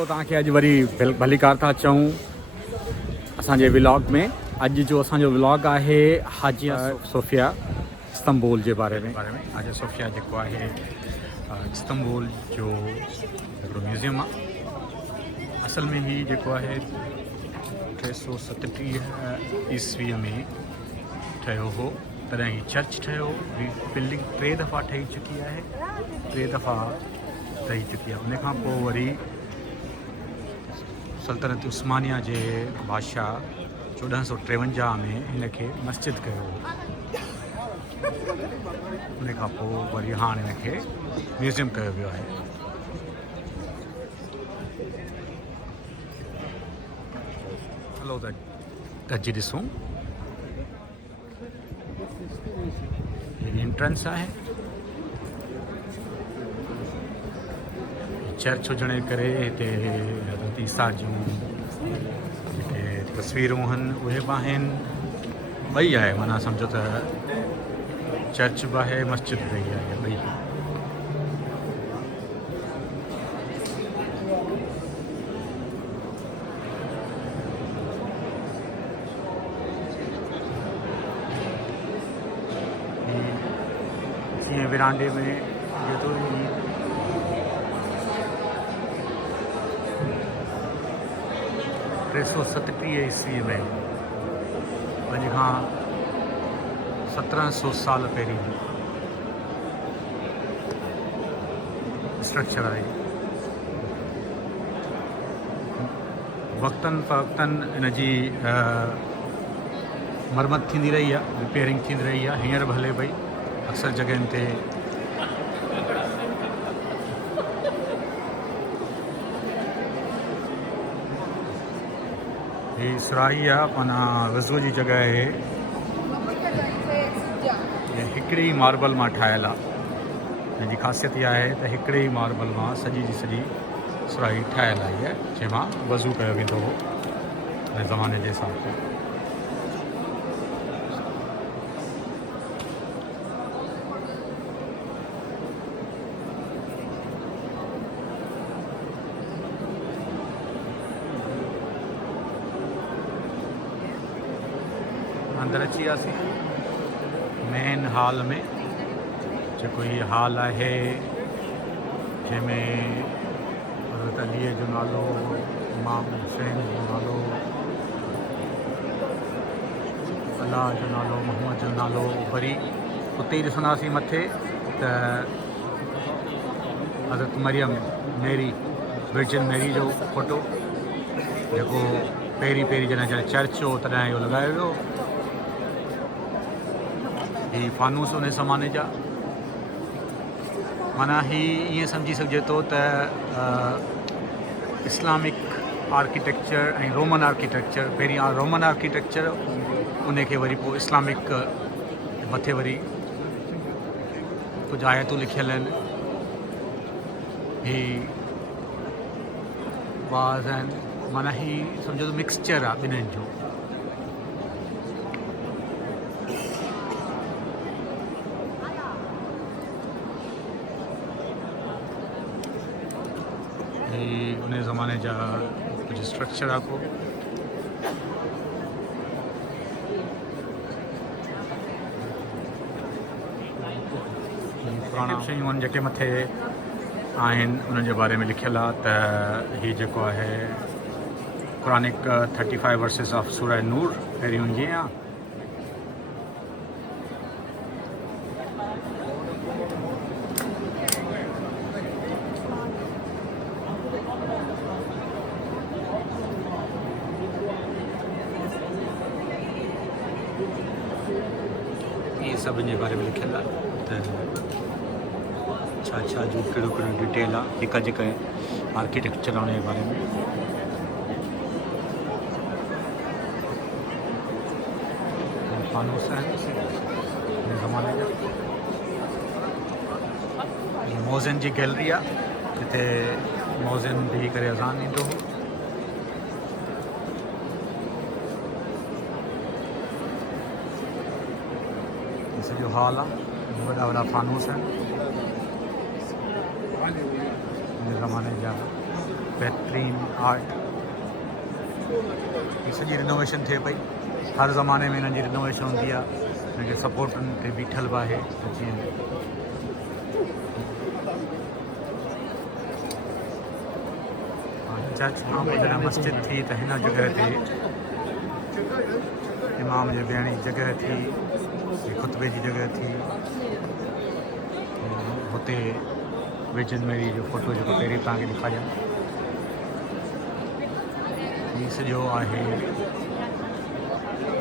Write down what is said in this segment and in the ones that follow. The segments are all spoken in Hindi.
दोस्तों तव्हांखे अॼु वरी भली कार था अचूं असांजे व्लॉग में। अॼु जो असांजो व्लॉग आहे हाजिया सोफिया इस्तंबुल जे बारे में। हाजिया सोफिया जेको आहे इस्तंबुल जो हिकिड़ो म्यूज़ियम आहे। असल में ही जेको आहे 337 ईस्वीअ में ठहियो हो। तॾहिं ही चर्च ठहियो। बिल्डिंग 3 दफ़ा ठही चुकी आहे, 3 दफ़ा ठही चुकी आहे। उन खां पोइ वरी सल्तनत उस्मानिया जे बादशाह 1453 में हिन खे मस्जिद कयो हो। उन खां पोइ वरी हाणे हिन खे म्यूज़ियम कयो वियो आहे। हलो त अॼु ॾिसूं। एंट्रेंस आहे। चर्च हुजण जे करे हिते हज़रत ईसा जूं जेके तस्वीरूं आहिनि उहे बि आहिनि। ॿई आहे, माना सम्झो त चर्च बि आहे, मस्जिद बि आहे, ॿई। जीअं विरांडे में जेतिरो 337 ईस्वीअ में अॼु खां 1700 साल पहिरीं स्ट्रक्चर आहे। वक़्तनि फ़वक़्तनि इन जी मरमत थींदी रही आहे, रिपेयरिंग थींदी रही आहे। हींअर बि हले पई अक्सर जॻहियुनि ते। ही सुराही आहे, माना वज़ू जी जॻह आहे। हिकिड़ी मार्बल मां ठहियल आहे। हिन जी ख़ासियत इहा आहे त हिकिड़े ई मार्बल मां सॼी जी सॼी सुराही ठहियल आई आहे, जंहिंमां वज़ू कयो वेंदो हो हिन ज़माने जे हिसाब सां। अंदरि अची वियासीं मेन हॉल में। जेको हीअ हॉल आहे जंहिंमें हज़रत अलीअ जो नालो, इमाम हुसैन जो नालो, अलाह जो नालो, मोहम्मद जो नालो। वरी उते ई ॾिसंदासीं मथे त हज़रत मरियम मेरी, वर्जिन मेरी जो फ़ोटो, जेको पहिरीं जॾहिं चर्च हो तॾहिं इहो लॻायो वियो। ही फानूस उन ज़माने जा, माना ही ईअं सम्झी सघिजे थो त इस्लामिक आर्किटेक्चर ऐं रोमन आर्किटेक्चर। पहिरीं रोमन आर्किटेक्चर, उन खे वरी पोइ इस्लामिक मथे वरी कुझु आयतूं लिखियल आहिनि। ही वाज़ आहिनि, माना ही सम्झो त मिक्सचर आहे ॿिन्हिनि जो। उन ज़माने जा कुझु स्ट्रक्चर आहे को। पुराणा शयूं आहिनि जेके मथे आहिनि, उन्हनि जे बारे में लिखियलु आहे त हीअ जेको आहे कुरानिक 35 वर्सिस ऑफ सूरह नूर पहिरियों जीअं आहे। सभिनि जे बारे में लिखियलु आहे त छा जो कहिड़ो डिटेल आहे, हिकु जेका आर्किटेक्चर आहे उनजे बारे में। फानूस आहिनि हिन ज़माने जा। मोज़न जी गैलरी आहे, जिते मोज़न बीही करे अज़ान ॾींदो हो। सॼो हॉल आहे, वॾा वॾा फानूस आहिनि हिन ज़माने जा। बेहतरीन आर्ट ये सॼी रिनोवेशन थिए पई हर ज़माने में हिननि जी रिनोवेशन हूंदी आहे हिनखे सपोर्टनि ते बीठल बि आहे त जीअं चर्च खां पोइ जॾहिं मस्जिद थी त हिन जॻह ते इमाम जे वेहण जी जॻह थी खुतबे जी जॻह थी हुते विजन मेरी जो फोटो जेको पहिरीं तव्हांखे ॾेखारियां हीउ सॼो आहे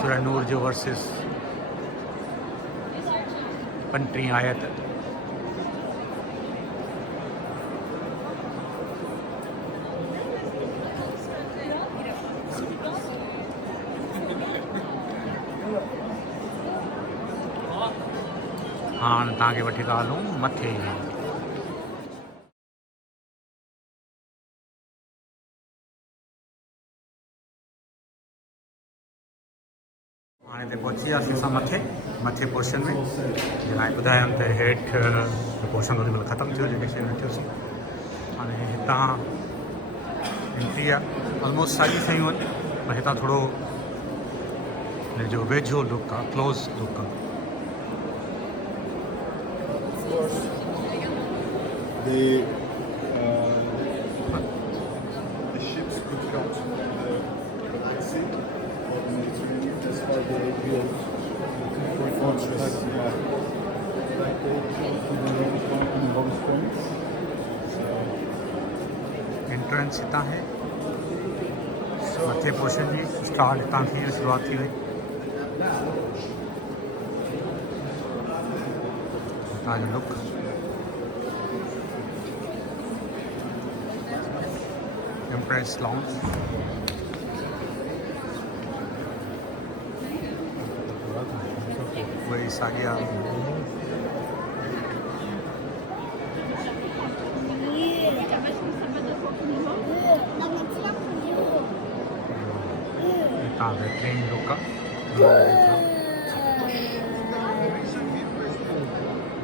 सूरह नूर जो वर्सिस 35 आयत हाँ तव्हांखे वठी था हलूं मथे हाणे हिते पहुची वियासीं असां मथे पोर्शन में जीअं हाणे ॿुधायमि त हेठि पोर्शन ओॾी महिल ख़तमु थियो जेके शयूं वेठियोसीं हाणे हितां एंट्री आहे ऑलमोस्ट साॻी शयूं आहिनि पर हितां थोरो हिन जो वेझो लुक आहे क्लोज़ लुक आहे The ships could come to the Red Sea or the Mediterranean. That's why they built the fortress. Like they built in Holy Springs. Entrance हितां है मथे पोर्शन जी स्टार्ट हितां थी शुरूआत थी वई हितां जो लुक Empress Lounge वही साॻिया हितां बेहतरीन लुक आहे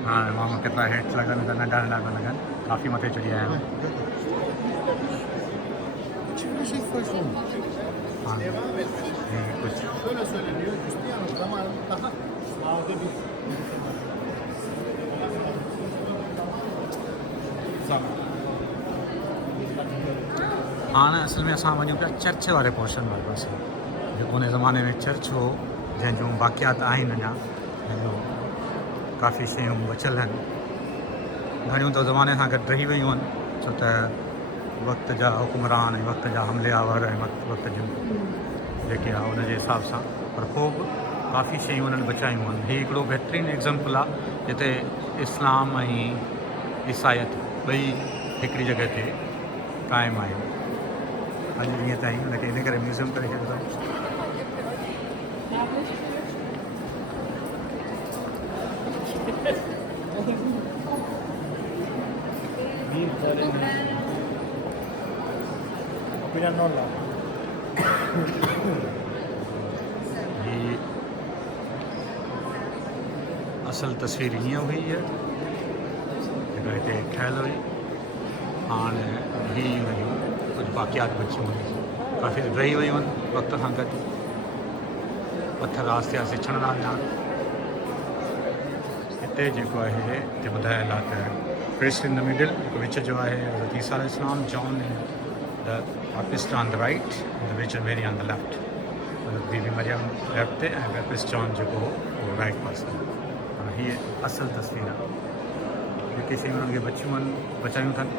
हाणे माण्हू केतिरा हेठि लॻनि था नंढा नंढा था लॻनि काफ़ी मथे चढ़ी आया आहिनि हाँ कुछ हाँ न असल में असां वञूं पिया चर्च वारे पोर्शन वारे पासे जेको उन ज़माने में चर्च हो जंहिंजूं बाक़ियात आहिनि अञा जंहिंजो काफ़ी शयूं बचियल आहिनि घणियूं त ज़माने सां गॾु रही वियूं आहिनि छो त वक़्त जा हुकुमरान ऐं वक़्त जा हमले आवर ऐं वक़्त जूं जेके आहे उनजे हिसाब सां पर पोइ बि काफ़ी शयूं उन्हनि बचायूं आहिनि हीउ हिकिड़ो बहितरीनु एग्ज़ाम्पल आहे जिते इस्लाम ऐं ईसाइत ॿई हिकिड़ी जॻह ते क़ाइमु आहिनि अॼु ॾींहं ताईं हुनखे इन करे म्यूज़ियम करे छॾियो अथऊं असल तस्वीर हीअं हुई है जेका हिते ठहियल हुई हाणे हीअ हुयूं कुझु बाक़ियात बचियूं हुयूं काफ़ी रही वियूं आहिनि वक़्त सां गॾु पथर आस्ते आस्ते छणंदा विया हिते जेको आहे हिते ॿुधायल आहे त क्रिस्ट इन द मिडिल जेको विच जो आहे हज़रत ईसा अलैहिस्सलाम John the Baptist on the right and the Virgin Mary on the left. Bibi Maryam left ते ऐं बैप्टिस्ट जॉन जेको हो उहो राइट पासे हीअ असल तस्वीर आहे जेके शयूं उन्हनि खे बचियूं आहिनि बचायूं अथनि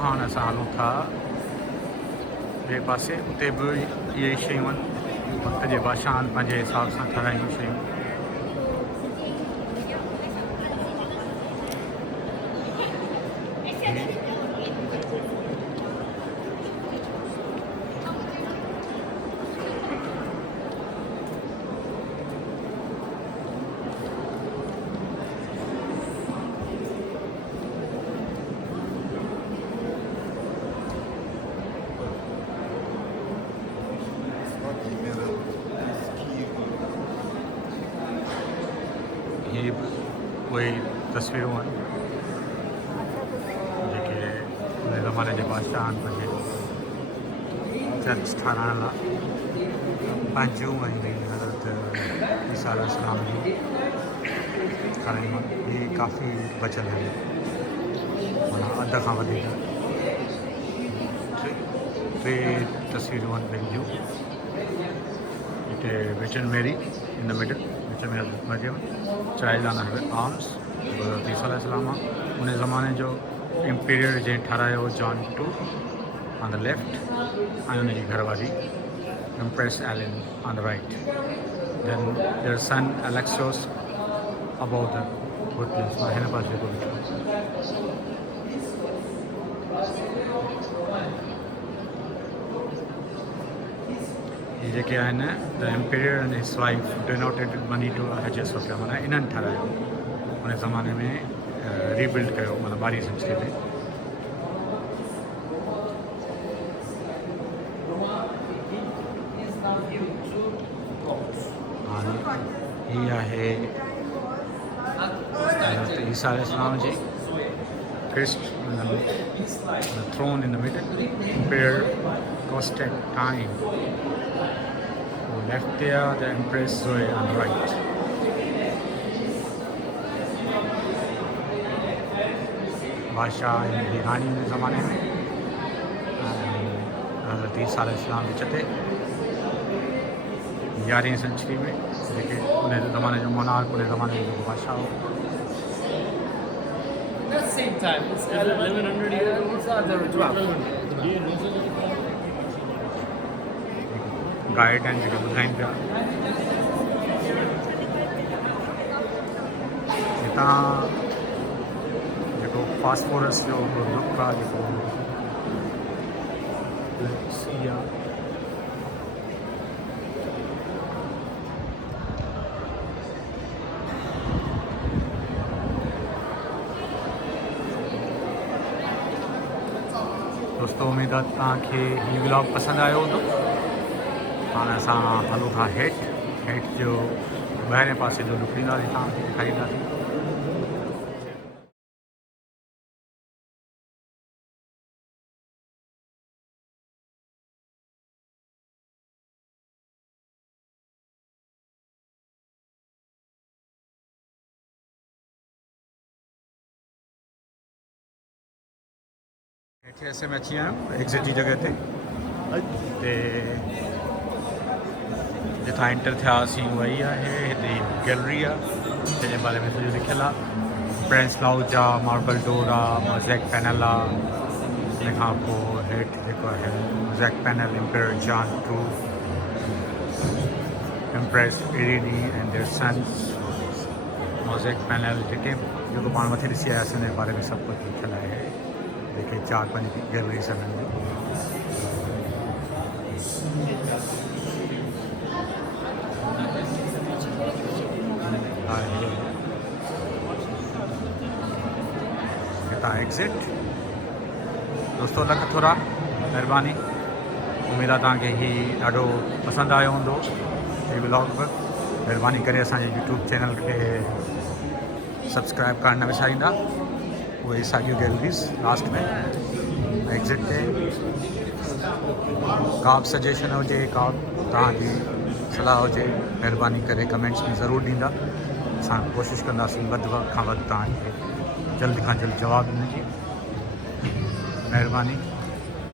हाणे असां हलूं था ॿिए पासे उते बि इहे ई शयूं आहिनि वक़्त जे बादशाह पंहिंजे हिसाब सां ठारायूं शयूं उहे तस्वीरूं आहिनि जेके उन ज़माने जे बादशाहनि पंहिंजे चर्च ठाहिराइण लाइ पंहिंजूं ऐं हज़रत ईसा अलैहिस्सलाम जी करायूं इहे काफ़ी बचियल आहिनि माना अध खां वधीक टे तस्वीरूं आहिनि पंहिंजूं हिते विचन मेरी इन द मिडल विच में हज़रत Maryam child on her arms हज़रत ईसा अलैहिस्सलाम आहे उन ज़माने जो इम्पीरियर जंहिं ठारायो John two on the left ऐं उनजी घरवारी Empress Ellen on the right. Then their son Alexios above the footprints. The emperor and his wife donated money to Hagia Sophia. माना इन्हनि ठारायो उन ज़माने में रीबिल्ड कयो माना 12वीं सदी में ही आहे ईसा अलैहिस्सलाम जी Christ the throne in the middle, Emperor Constantine. Left there, the Empress Zoe on the right. बादशाह ईरानी के ज़माने में हज़रत ईसा अलैहिस्सलाम विच ते 11वीं सेंचुरी में जेके उन ज़माने जो मोनार्क उन ज़माने जो बादशाह हो At the same time, it's 1100 years. What's that? There were 12. Guide आहिनि जेके ॿुधाइनि पिया हितां जेको फास्फोरस जो दुख आहे जेको सी आहे दोस्तों उम्मीद आहे तव्हांखे हीउ व्लॉग पसंदि आयो हूंदो हाणे असां हलूं था हेठि जो ॿाहिरें पासे जो लुक ॾींदासीं तव्हांखे ॾेखारींदासीं हेठि ऐसे में अची विया आहियूं एग्ज़िट जी जॻह ते जिथां एंटर थियासीं उहा ई आहे हिते गैलरी आहे जंहिंजे बारे में सॼो लिखियलु आहे प्रिंस लाउज आहे मार्बल डोर आहे मोज़ेक पैनल आहे उन खां पोइ हेठि जेको आहे mosaic panel emperor John two empress Irene and their sons mosaic panel जेको पाण मथे ॾिसी आयासीं उन जे बारे में सभु कुझु लिखियलु आहे जेके 4-5 गैलरीज़ आहिनि हितां एग्ज़िट दोस्तों लख थोरा महिरबानी उमेद आहे तव्हांखे हीउ ॾाढो पसंदि आयो हूंदो हीउ व्लॉग बि महिरबानी करे असांजे यूट्यूब चैनल खे सब्सक्राइब करणु न विसारींदा उहे साॻियूं गैलरीज़ लास्ट में एग्ज़िट ते का बि सजेशन हुजे का तव्हांजी सलाह हुजे महिरबानी करे कमेंट्स में ज़रूरु ॾींदा असां कोशिशि कंदासीं वधि खां वधि तव्हांखे जल्द खां जल्द जवाबु ॾियण जी महिरबानी